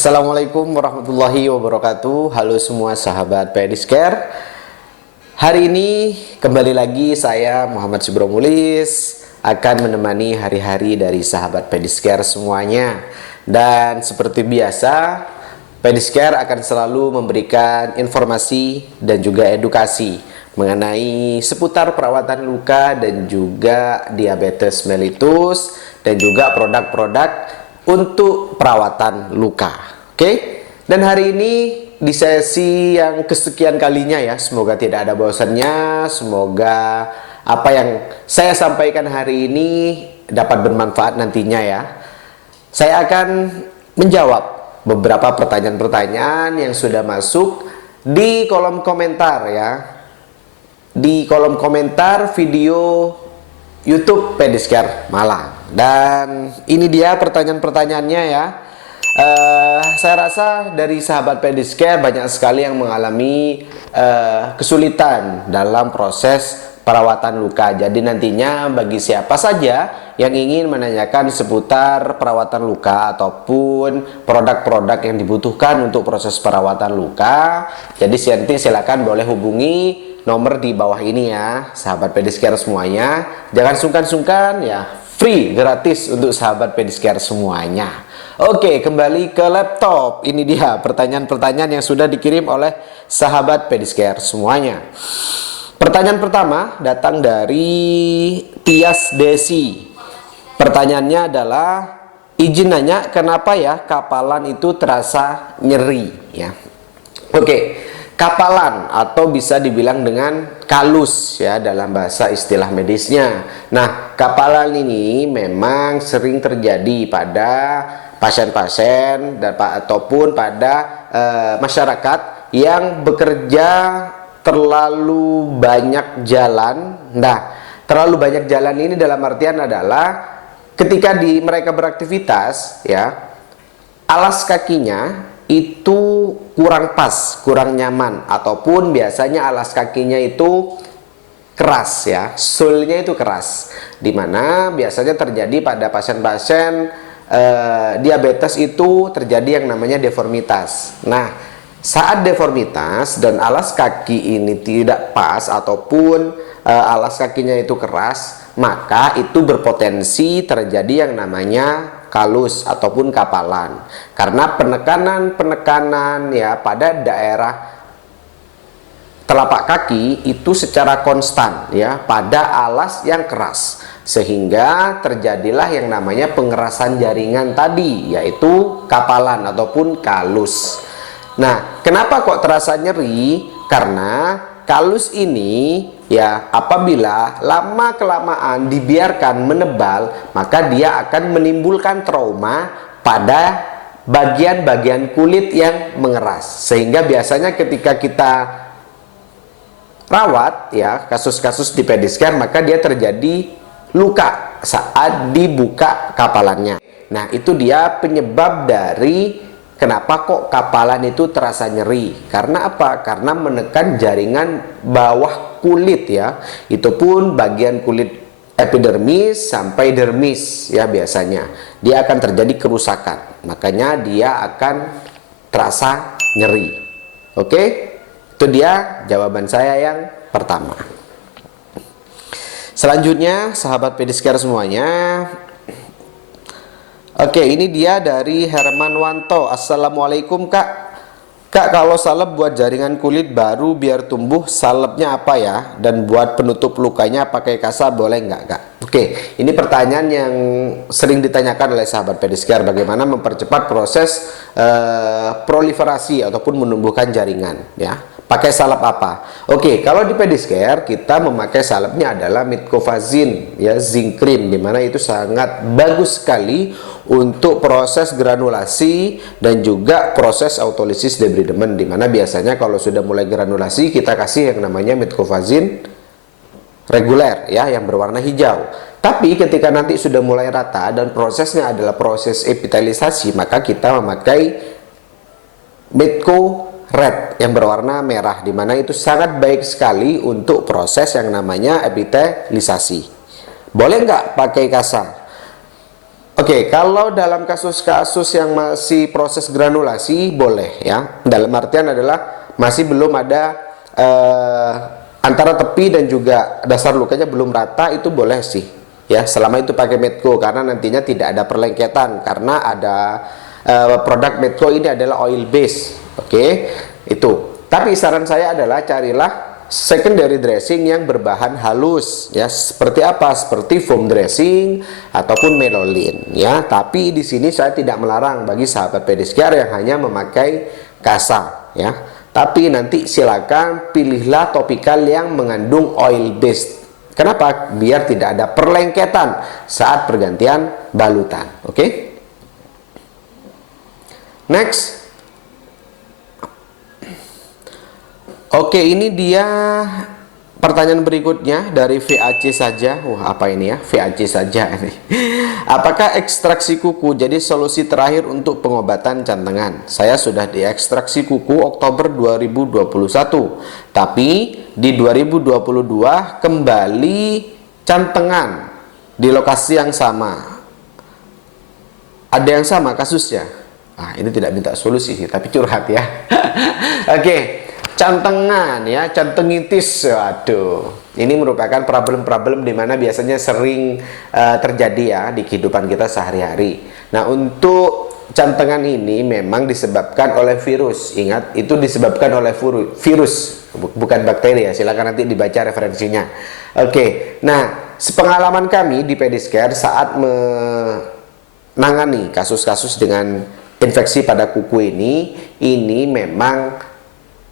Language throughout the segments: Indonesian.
Assalamualaikum warahmatullahi wabarakatuh. Halo semua sahabat Pedicare. Hari ini kembali lagi saya Muhammad Subromulis akan menemani hari-hari dari sahabat Pedicare semuanya. Dan seperti biasa, Pedicare akan selalu memberikan informasi dan juga edukasi mengenai seputar perawatan luka dan juga diabetes mellitus dan juga produk-produk untuk perawatan luka. Oke? Dan hari ini di sesi yang kesekian kalinya ya, semoga tidak ada bosannya, semoga apa yang saya sampaikan hari ini dapat bermanfaat nantinya ya. Saya akan menjawab beberapa pertanyaan-pertanyaan yang sudah masuk di kolom komentar ya. Di kolom komentar video YouTube Pedicare Malang. Dan ini dia pertanyaan-pertanyaannya ya. Saya rasa dari sahabat Pedicare banyak sekali yang mengalami kesulitan dalam proses perawatan luka. Jadi nantinya bagi siapa saja yang ingin menanyakan seputar perawatan luka ataupun produk-produk yang dibutuhkan untuk proses perawatan luka, jadi nanti silakan boleh hubungi nomor di bawah ini ya, sahabat Pedicare semuanya. Jangan sungkan-sungkan ya, free, gratis untuk sahabat Pedicare semuanya. Oke, kembali ke laptop. Ini dia pertanyaan-pertanyaan yang sudah dikirim oleh sahabat Pedicare semuanya. Pertanyaan pertama datang dari Tias Desi. Pertanyaannya adalah, izin nanya kenapa ya kapalan itu terasa nyeri ya. Oke. Kapalan atau bisa dibilang dengan kalus ya dalam bahasa istilah medisnya. Nah, kapalan ini memang sering terjadi pada pasien-pasien ataupun pada masyarakat yang bekerja terlalu banyak jalan. Nah, terlalu banyak jalan ini dalam artian adalah ketika mereka beraktivitas ya, alas kakinya itu kurang pas, kurang nyaman, ataupun biasanya alas kakinya itu keras ya, sulnya itu keras, dimana biasanya terjadi pada pasien-pasien diabetes itu terjadi yang namanya deformitas. Nah, saat deformitas dan alas kaki ini tidak pas ataupun alas kakinya itu keras, maka itu berpotensi terjadi yang namanya kalus ataupun kapalan, karena penekanan ya pada daerah telapak kaki itu secara konstan ya pada alas yang keras, sehingga terjadilah yang namanya pengerasan jaringan tadi, yaitu kapalan ataupun kalus. Nah, kenapa kok terasa nyeri? Karena kalus ini ya apabila lama kelamaan dibiarkan menebal, maka dia akan menimbulkan trauma pada bagian-bagian kulit yang mengeras, sehingga biasanya ketika kita rawat ya kasus-kasus di Pedicare, maka dia terjadi luka saat dibuka kapalannya. Nah, itu dia penyebab dari kenapa kok kapalan itu terasa nyeri. Karena apa? Karena menekan jaringan bawah kulit ya. Itu pun bagian kulit epidermis sampai dermis ya biasanya. Dia akan terjadi kerusakan. Makanya dia akan terasa nyeri. Oke? Itu dia jawaban saya yang pertama. Selanjutnya, sahabat Pedicare semuanya. Oke, ini dia dari Herman Wanto. Assalamualaikum kak. Kak, kalau salep buat jaringan kulit baru biar tumbuh, salepnya apa ya? Dan buat penutup lukanya pakai kasa boleh nggak kak? Oke, ini pertanyaan yang sering ditanyakan oleh sahabat Pedicare. Bagaimana mempercepat proses proliferasi ataupun menumbuhkan jaringan ya? Pakai salep apa? Oke, kalau di Pedicare kita memakai salepnya adalah Midcovazin ya, zinc cream, dimana itu sangat bagus sekali untuk proses granulasi dan juga proses autolisis debridement, dimana biasanya kalau sudah mulai granulasi kita kasih yang namanya Midcovazin reguler ya, yang berwarna hijau. Tapi ketika nanti sudah mulai rata dan prosesnya adalah proses epitelisasi, maka kita memakai Midco Red yang berwarna merah, dimana itu sangat baik sekali untuk proses yang namanya epitelisasi. Boleh nggak pakai kasa? Oke, kalau dalam kasus-kasus yang masih proses granulasi boleh ya. Dalam artian adalah masih belum ada antara tepi dan juga dasar lukanya belum rata, itu boleh sih. Ya, selama itu pakai Medco karena nantinya tidak ada perlengketan karena ada produk Medco ini adalah oil base. Oke, itu. Tapi saran saya adalah carilah secondary dressing yang berbahan halus ya, seperti apa? Seperti foam dressing ataupun melolin ya. Tapi di sini saya tidak melarang bagi sahabat pedicure yang hanya memakai kasa ya. Tapi nanti silakan pilihlah topikal yang mengandung oil based. Kenapa? Biar tidak ada perlengketan saat pergantian balutan. Oke? Next. Oke, ini dia pertanyaan berikutnya dari VAC saja. Wah, apa ini ya? VAC saja ini. Apakah ekstraksi kuku jadi solusi terakhir untuk pengobatan cantengan? Saya sudah diekstraksi kuku Oktober 2021. Tapi di 2022 kembali cantengan di lokasi yang sama. Ada yang sama kasusnya? Nah, ini tidak minta solusi sih, tapi curhat ya. Oke. Cantengan ya, cantengitis, waduh, ini merupakan problem-problem di mana biasanya sering terjadi ya di kehidupan kita sehari-hari. Nah, untuk cantengan ini memang disebabkan oleh virus. Ingat, itu disebabkan oleh virus, bukan bakteri ya. Silakan nanti dibaca referensinya. Oke, nah, sepengalaman kami di Pedicure saat menangani kasus-kasus dengan infeksi pada kuku ini memang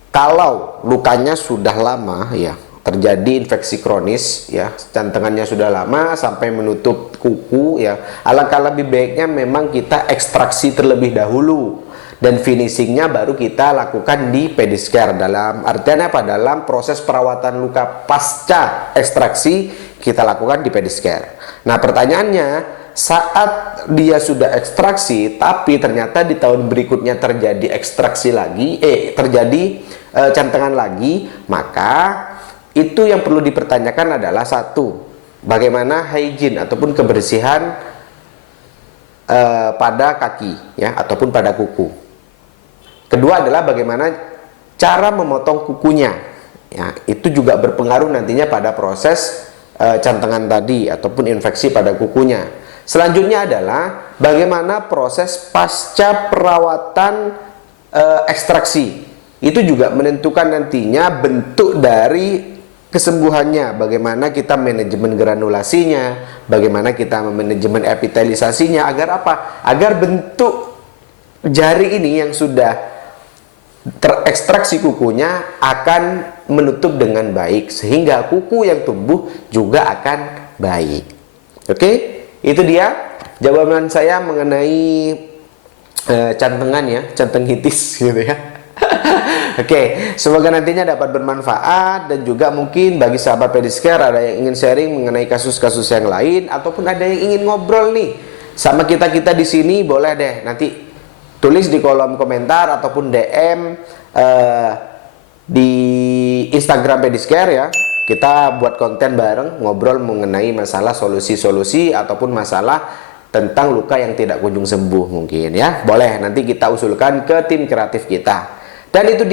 kalau lukanya sudah lama ya, terjadi infeksi kronis ya, cantengannya sudah lama sampai menutup kuku ya, alangkah lebih baiknya memang kita ekstraksi terlebih dahulu dan finishingnya baru kita lakukan di pedicure. Dalam artian apa? Dalam proses perawatan luka pasca ekstraksi kita lakukan di pedicure. Nah, pertanyaannya, saat dia sudah ekstraksi tapi ternyata di tahun berikutnya terjadi ekstraksi lagi, terjadi cantengan lagi, maka itu yang perlu dipertanyakan adalah satu, bagaimana hygiene ataupun kebersihan pada kaki ya ataupun pada kuku. Kedua adalah bagaimana cara memotong kukunya ya, itu juga berpengaruh nantinya pada proses cantengan tadi ataupun infeksi pada kukunya. Selanjutnya adalah bagaimana proses pasca perawatan ekstraksi. Itu juga menentukan nantinya bentuk dari kesembuhannya, bagaimana kita manajemen granulasinya, bagaimana kita manajemen epitelisasinya, agar apa? Agar bentuk jari ini yang sudah terekstraksi kukunya akan menutup dengan baik, sehingga kuku yang tumbuh juga akan baik. Oke? Itu dia jawaban saya mengenai cantengan ya, cantengitis gitu ya. Oke, semoga nantinya dapat bermanfaat dan juga mungkin bagi sahabat pedicure ada yang ingin sharing mengenai kasus-kasus yang lain ataupun ada yang ingin ngobrol nih sama kita-kita di sini, boleh deh nanti tulis di kolom komentar ataupun DM di Instagram pedicure ya. Kita buat konten bareng ngobrol mengenai masalah solusi-solusi ataupun masalah tentang luka yang tidak kunjung sembuh mungkin ya. Boleh nanti kita usulkan ke tim kreatif kita. Dan itu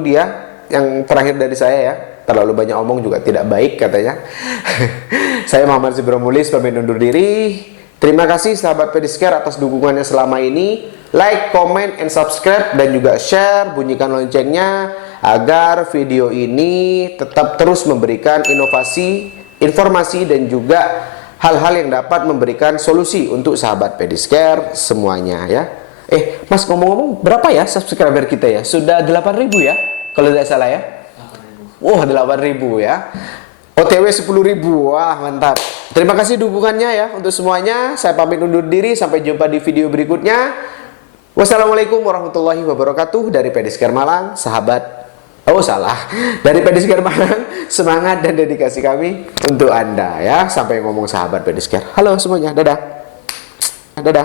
dia yang terakhir dari saya ya. Terlalu banyak omong juga tidak baik katanya. Saya Muhammad Zibromulis pamit undur diri. Terima kasih sahabat pedicure atas dukungannya selama ini. Like, comment, and subscribe dan juga share, bunyikan loncengnya agar video ini tetap terus memberikan inovasi, informasi dan juga hal-hal yang dapat memberikan solusi untuk sahabat pedicure semuanya ya. Mas, ngomong-ngomong berapa ya subscriber kita ya? Sudah 8.000 ya? Kalau tidak salah ya? 8.000. Wah, 8.000 ya. OTW 10.000. Wah, mantap. Terima kasih dukungannya ya untuk semuanya. Saya pamit undur diri, sampai jumpa di video berikutnya. Wassalamualaikum warahmatullahi wabarakatuh. Dari Pedicure Malang, sahabat. Dari Pedicure Malang, semangat dan dedikasi kami untuk Anda ya. Sampai ngomong sahabat pedicure. Halo semuanya, dadah. Dadah.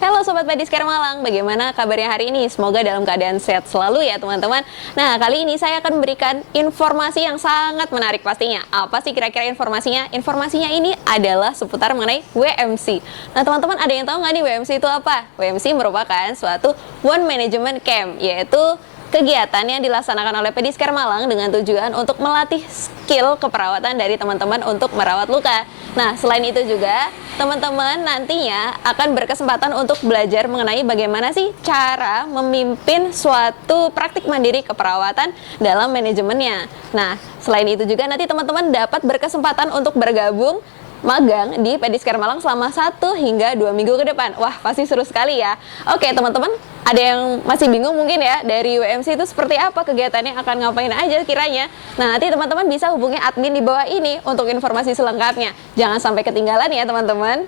Halo Sobat Pediskar Malang, bagaimana kabarnya hari ini? Semoga dalam keadaan sehat selalu ya teman-teman. Nah, kali ini saya akan memberikan informasi yang sangat menarik pastinya. Apa sih kira-kira informasinya? Informasinya ini adalah seputar mengenai WMC. Nah, teman-teman ada yang tahu nggak nih WMC itu apa? WMC merupakan suatu One Management Camp, yaitu kegiatan yang dilaksanakan oleh Pediskar Malang dengan tujuan untuk melatih skill keperawatan dari teman-teman untuk merawat luka. Nah, selain itu juga, teman-teman nantinya akan berkesempatan untuk belajar mengenai bagaimana sih cara memimpin suatu praktik mandiri keperawatan dalam manajemennya. Nah, selain itu juga nanti teman-teman dapat berkesempatan untuk bergabung magang di Pediskar Malang selama 1 hingga 2 minggu ke depan. Wah, pasti seru sekali ya. Oke, teman-teman, ada yang masih bingung mungkin ya dari WMC itu seperti apa kegiatannya, akan ngapain aja kiranya. Nah, nanti teman-teman bisa hubungi admin di bawah ini untuk informasi selengkapnya. Jangan sampai ketinggalan ya, teman-teman.